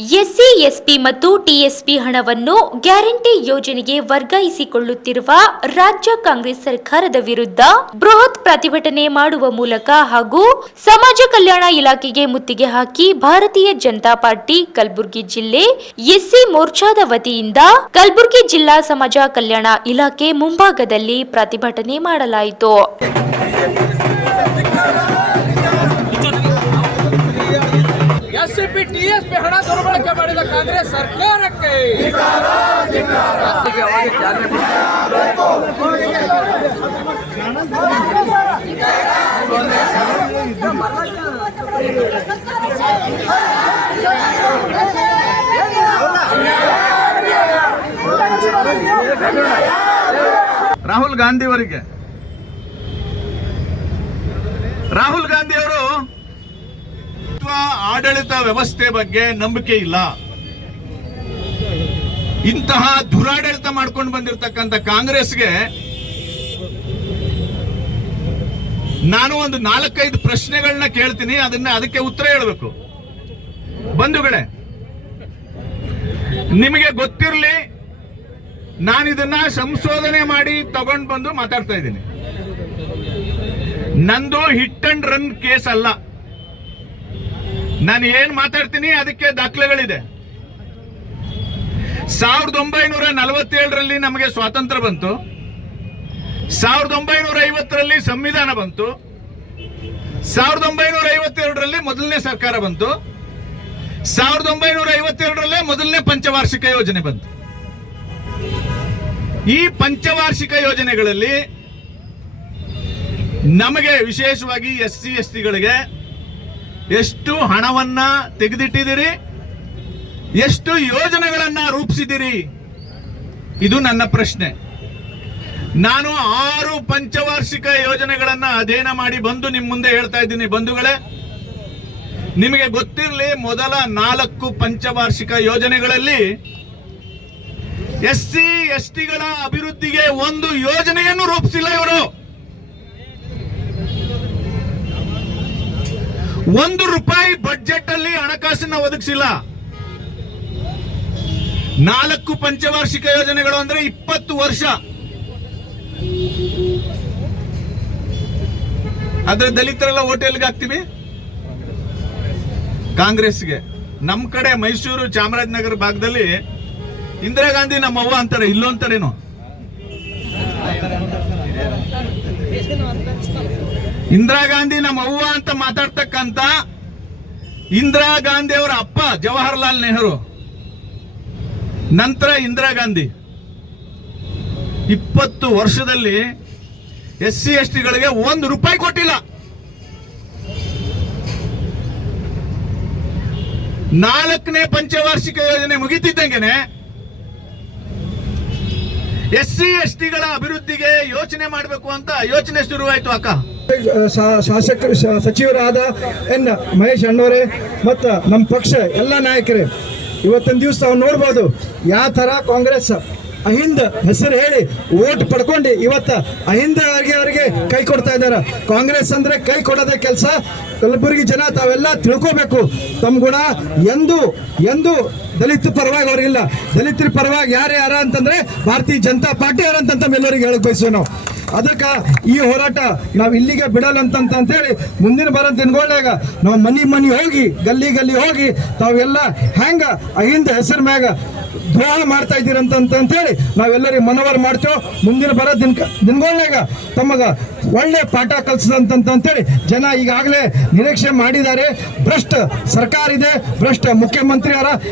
SC SP ಮತ್ತು TSP ಹಣವನ್ನು guarantee ಯೋಜನೆಗೆ ವರ್ಗಾಯಿಸಿಕೊಳ್ಳುತ್ತಿರುವ ರಾಜ್ಯ ಕಾಂಗ್ರೆಸ್ ಸರ್ಕಾರದ ವಿರುದ್ಧ ಬೃಹತ್ ಪ್ರತಿಭಟನೆ ಮಾಡುವ ಮೂಲಕ ಹಾಗೂ ಸಮಾಜ ಕಲ್ಯಾಣ ಇಲಾಖೆಗೆ ಮುತ್ತಿಗೆ ಹಾಕಿ ಭಾರತೀಯ ಜನತಾ ಪಾರ್ಟಿ ಕಲಬುರಗಿ ಜಿಲ್ಲೆ ಎಸ್ಸಿ ಮೋರ್ಚಾದ ವತಿಯಿಂದ ಕಲಬುರಗಿ ಜಿಲ್ಲಾ ಸಮಾಜ ಕಲ್ಯಾಣ ಇಲಾಖೆ ಮುಂಭಾಗದಲ್ಲಿ ಪ್ರತಿಭಟನೆ ಮಾಡಲಾಯಿತು. ಮಾಡಿದ ಸರ್ಕಾರಕ್ಕೆ. ರಾಹುಲ್ ಗಾಂಧಿ ಅವರಿಗೆ. ರಾಹುಲ್ ಗಾಂಧಿ ಅವರು ಆಡಳಿತ ವ್ಯವಸ್ಥೆ ಬಗ್ಗೆ ನಂಬಿಕೆ ಇಲ್ಲ. ಇಂತಹ ದುರಾಡಳಿತ ಮಾಡ್ಕೊಂಡು ಬಂದಿರತಕ್ಕಂಥ ಕಾಂಗ್ರೆಸ್ಗೆ ನಾನು ಒಂದು ನಾಲ್ಕೈದು ಪ್ರಶ್ನೆಗಳನ್ನ ಕೇಳ್ತೀನಿ, ಅದನ್ನ ಅದಕ್ಕೆ ಉತ್ತರ ಹೇಳಬೇಕು. ಬಂಧುಗಳೇ, ನಿಮಗೆ ಗೊತ್ತಿರಲಿ, ನಾನು ಇದನ್ನ ಸಂಶೋಧನೆ ಮಾಡಿ ತಗೊಂಡ್ ಬಂದು ಮಾತಾಡ್ತಾ ಇದ್ದೀನಿ. ನಂದು ಹಿಟ್ ಅಂಡ್ ರನ್ ಕೇಸ್ ಅಲ್ಲ. ನಾನು ಏನ್ ಮಾತಾಡ್ತೀನಿ, ಅದಕ್ಕೆ ದಾಖಲೆಗಳಿದೆ. ಸಾವಿರದ ಒಂಬೈನೂರ ನಲವತ್ತೇಳರಲ್ಲಿ ನಮಗೆ ಸ್ವಾತಂತ್ರ್ಯ ಬಂತು. ಸಾವಿರದ ಒಂಬೈನೂರ ಐವತ್ತರಲ್ಲಿ ಸಂವಿಧಾನ ಬಂತು. ಸಾವಿರದ ಒಂಬೈನೂರ ಐವತ್ತೆರಡರಲ್ಲಿ ಮೊದಲನೇ ಸರ್ಕಾರ ಬಂತು. ಸಾವಿರದ ಒಂಬೈನೂರ ಐವತ್ತೆರಡರಲ್ಲೇ ಮೊದಲನೇ ಪಂಚವಾರ್ಷಿಕ ಯೋಜನೆ ಬಂತು. ಈ ಪಂಚವಾರ್ಷಿಕ ಯೋಜನೆಗಳಲ್ಲಿ ನಮಗೆ ವಿಶೇಷವಾಗಿ ಎಸ್ ಸಿ, ಎಸ್ ಟಿಗಳಿಗೆ ಎಷ್ಟು ಹಣವನ್ನ ತೆಗೆದಿಟ್ಟಿದ್ದೀರಿ? ಎಷ್ಟು ಯೋಜನೆಗಳನ್ನ ರೂಪಿಸಿದಿರಿ ಇದು ನನ್ನ ಪ್ರಶ್ನೆ. ನಾನು ಆರು ಪಂಚವಾರ್ಷಿಕ ಯೋಜನೆಗಳನ್ನ ಅಧ್ಯಯನ ಮಾಡಿ ಬಂದು ನಿಮ್ ಮುಂದೆ ಹೇಳ್ತಾ ಇದ್ದೀನಿ ಬಂಧುಗಳೇ. ನಿಮಗೆ ಗೊತ್ತಿರಲಿ, ಮೊದಲ ನಾಲ್ಕು ಪಂಚವಾರ್ಷಿಕ ಯೋಜನೆಗಳಲ್ಲಿ ಎಸ್ ಸಿ ಎಸ್ ಟಿಗಳ ಅಭಿವೃದ್ಧಿಗೆ ಒಂದು ಯೋಜನೆಯನ್ನು ರೂಪಿಸಿಲ್ಲ ಇವರು. ಒಂದು ರೂಪಾಯಿ ಬಜೆಟ್ ಅಲ್ಲಿ ಹಣಕಾಸನ್ನ ಒದಗಿಸಿಲ್ಲ. ನಾಲ್ಕು ಪಂಚವಾರ್ಷಿಕ ಯೋಜನೆಗಳು ಅಂದ್ರೆ ಇಪ್ಪತ್ತು ವರ್ಷ. ಆದ್ರೆ ದಲಿತರೆಲ್ಲ ಹೋಟೆಲ್ಗೆ ಹಾಕ್ತೀವಿ? ಕಾಂಗ್ರೆಸ್ಗೆ. ನಮ್ ಕಡೆ ಮೈಸೂರು ಚಾಮರಾಜನಗರ ಭಾಗದಲ್ಲಿ ಇಂದಿರಾ ಗಾಂಧಿ ನಮ್ಮ ಅವ್ವ ಅಂತಾರೆ, ಇಲ್ಲೋ ಅಂತಾರೇನು? ಇಂದಿರಾ ಗಾಂಧಿ ನಮ್ಮ ಅವ್ವ ಅಂತ ಮಾತಾಡ್ತಕ್ಕಂತ ಇಂದಿರಾ ಗಾಂಧಿ ಅವರ ಅಪ್ಪ ಜವಾಹರ್ಲಾಲ್ ನೆಹರು. ನಂತರ ಇಂದಿರಾ ಗಾಂಧಿ. ಇಪ್ಪತ್ತು ವರ್ಷದಲ್ಲಿ ಎಸ್ ಸಿ ಎಸ್ ಟಿಗಳಿಗೆ ಒಂದು ರೂಪಾಯಿ ಕೊಟ್ಟಿಲ್ಲ. ನಾಲ್ಕನೇ ಪಂಚವಾರ್ಷಿಕ ಯೋಜನೆ ಮುಗಿತಿದ್ದಂಗೆನೆ ಎಸ್ ಸಿ ಎಸ್ ಟಿಗಳ ಅಭಿವೃದ್ಧಿಗೆ ಯೋಚನೆ ಮಾಡಬೇಕು ಅಂತ ಯೋಚನೆ ಶುರುವಾಯ್ತು, ಅಕ್ಕ. ಶಾಸಕ ಸಚಿವರಾದ ಎನ್ ಮಹೇಶ್ ಅಣ್ಣವರೇ ಮತ್ತು ನಮ್ಮ ಪಕ್ಷ ಎಲ್ಲ ನಾಯಕರೇ, ಇವತ್ತಿನ ದಿವಸ ನಾವು ನೋಡ್ಬೋದು, ಯಾವ ಥರ ಕಾಂಗ್ರೆಸ್ ಅಹಿಂದ ಹೆಸರು ಹೇಳಿ ಓಟ್ ಪಡ್ಕೊಂಡು ಇವತ್ತು ಅಹಿಂದ ಅವರಿಗೆ ಅವರಿಗೆ ಕೈ ಕೊಡ್ತಾ ಇದ್ದಾರೆ. ಕಾಂಗ್ರೆಸ್ ಅಂದ್ರೆ ಕೈ ಕೊಡೋದೇ ಕೆಲಸ. ಕಲಬುರಗಿ ಜನ ತಾವೆಲ್ಲ ತಿಳ್ಕೋಬೇಕು. ತಮ್ಮ ಗುಣ ಎಂದು ಎಂದು ದಲಿತ ಪರವಾಗಿ ಅವ್ರಿಗಿಲ್ಲ. ದಲಿತರ ಪರವಾಗಿ ಯಾರು ಯಾರ ಅಂತಂದ್ರೆ ಭಾರತೀಯ ಜನತಾ ಪಾರ್ಟಿ ಯಾರಂತ ಎಲ್ಲರಿಗೆ ಹೇಳಕ್ ಬಯಸುವ ನಾವು. ಅದಕ್ಕೆ ಈ ಹೋರಾಟ ನಾವು ಇಲ್ಲಿಗೆ ಬಿಡಲ್ಲ ಅಂತ ಅಂತೇಳಿ ಮುಂದಿನ ಬರೋ ದಿನಗಳಾಗ ನಾವು ಮನೆ ಮನೆ ಹೋಗಿ, ಗಲ್ಲಿ ಗಲ್ಲಿ ಹೋಗಿ ತಾವೆಲ್ಲ ಹೆಂಗ ಅಹಿಂದ ಹೆಸರು ಮ್ಯಾಗ ದ್ರೋಹ ಮಾಡ್ತಾ ಇದ್ದೀರಂತ ಅಂತೇಳಿ ನಾವೆಲ್ಲರಿಗೆ ಮನವರ್ ಮಾಡ್ತೇವೆ, ಮುಂದಿನ ಬರೋ ದಿನ ದಿನಗಳಾಗ ತಮಗೆ ಒಳ್ಳೆ ಪಾಠ ಕಲಿಸದಂತಂತೇಳಿ ಜನ ಈಗಾಗಲೇ ನಿರೀಕ್ಷೆ ಮಾಡಿದ್ದಾರೆ. ಭ್ರಷ್ಟ ಸರ್ಕಾರ ಇದೆ, ಭ್ರಷ್ಟ ಮುಖ್ಯಮಂತ್ರಿ ಅವರ